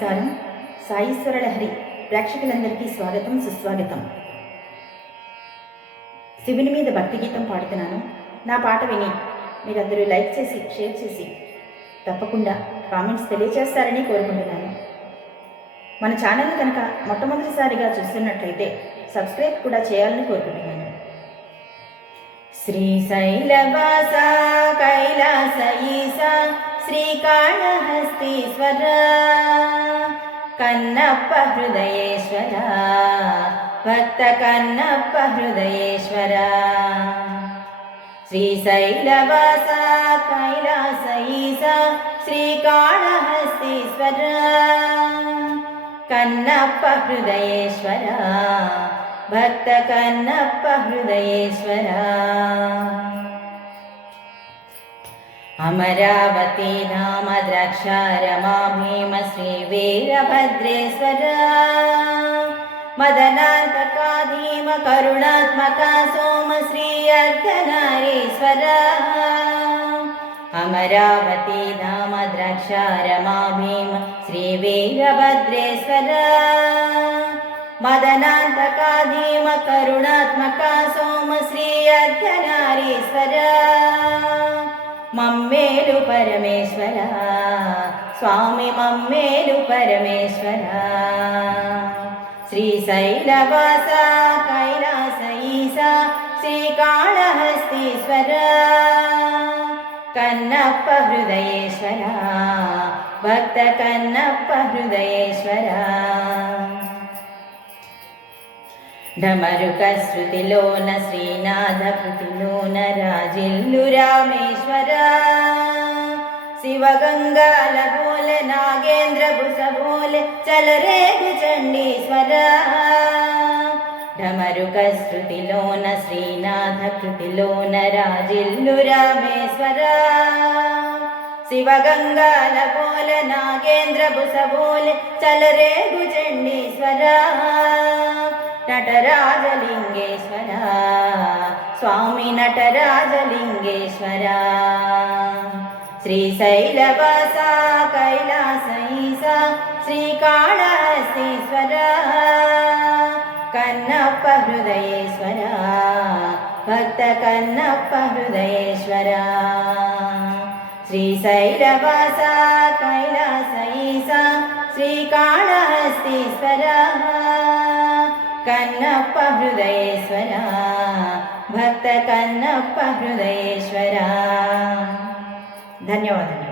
నమస్కారం. సాయీశ్వర లహరి ప్రేక్షకులందరికీ స్వాగతం, సుస్వాగతం. శివుని మీద భక్తి గీతం పాడుతున్నాను. నా పాట విని మీరందరూ లైక్ చేసి, షేర్ చేసి, తప్పకుండా కామెంట్స్ తెలియజేస్తారని కోరుకుంటున్నాను. మన ఛానల్ కనుక మొట్టమొదటిసారిగా చూస్తున్నట్లయితే సబ్స్క్రైబ్ కూడా చేయాలని కోరుకుంటున్నాను. శ్రీశైలవాస కైలాస ఈశా శ్రీకాళహస్తీశ్వర కన్నప్ప హృదయేశ్వర భక్త కన్నప్ప హృదయేశ్వర శ్రీశైలవాస కైలాస ఈశా శ్రీకాళహస్తీశ్వర కన్నప్ప హృదయేశ్వర భక్త కన్నప్ప హృదయేశ్వర అమరావతి ధామ ద్రాక్షారమా భీమ శ్రీ వీరభద్రేశ్వర మదనాంతకా ధీమ కరుణాత్మక సోమ శ్రీ అర్ధనారీశ్వర అమరావతి ధామ ద్రాక్షారమా భీమ శ్రీ వీరభద్రేశ్వర మదనాంతకా ధీమ కరుణాత్మక సోమ శ్రీ అర్ధనారీశ్వర మమ్మేలు పరమేశ్వర స్వామి మమ్మేలు పరమేశ్వర శ్రీశైలవాస కైలాస ఈశా శ్రీకాళహస్తీశ్వర కన్నప్ప హృదయేశ్వర భక్త కన్నప్ప హృదయేశ్వర ఢమరుక శృతిలోన శ్రీనాథ కృతిలోన రాజిల్లు రామేశ్వర శివగంగాల బోలె నాగేంద్ర భుజ బోలె చలరేగు చండీశ్వర ఢమరుక శృతిలోన శ్రీనాథ కృతిలోన రాజిల్లు రామేశ్వర శివగంగాల బోలె నాగేంద్ర భుజ బోలె చలరేగు చండీశ్వర నటరాజలింగేశ్వర స్వామి నటరాజలింగేశ్వర శ్రీశైలవాస కైలాస ఈశా శ్రీకాళహస్తీశ్వర కన్నప్ప హృదయేశ్వర భక్త కన్నప్ప హృదయేశ్వర శ్రీశైలవాస కైలాస ఈశా శ్రీకాళహస్తీశ్వర కన్నప్ప హృదయేశ్వర భక్త కన్నప్ప హృదయేశ్వర. ధన్యవాదాలు.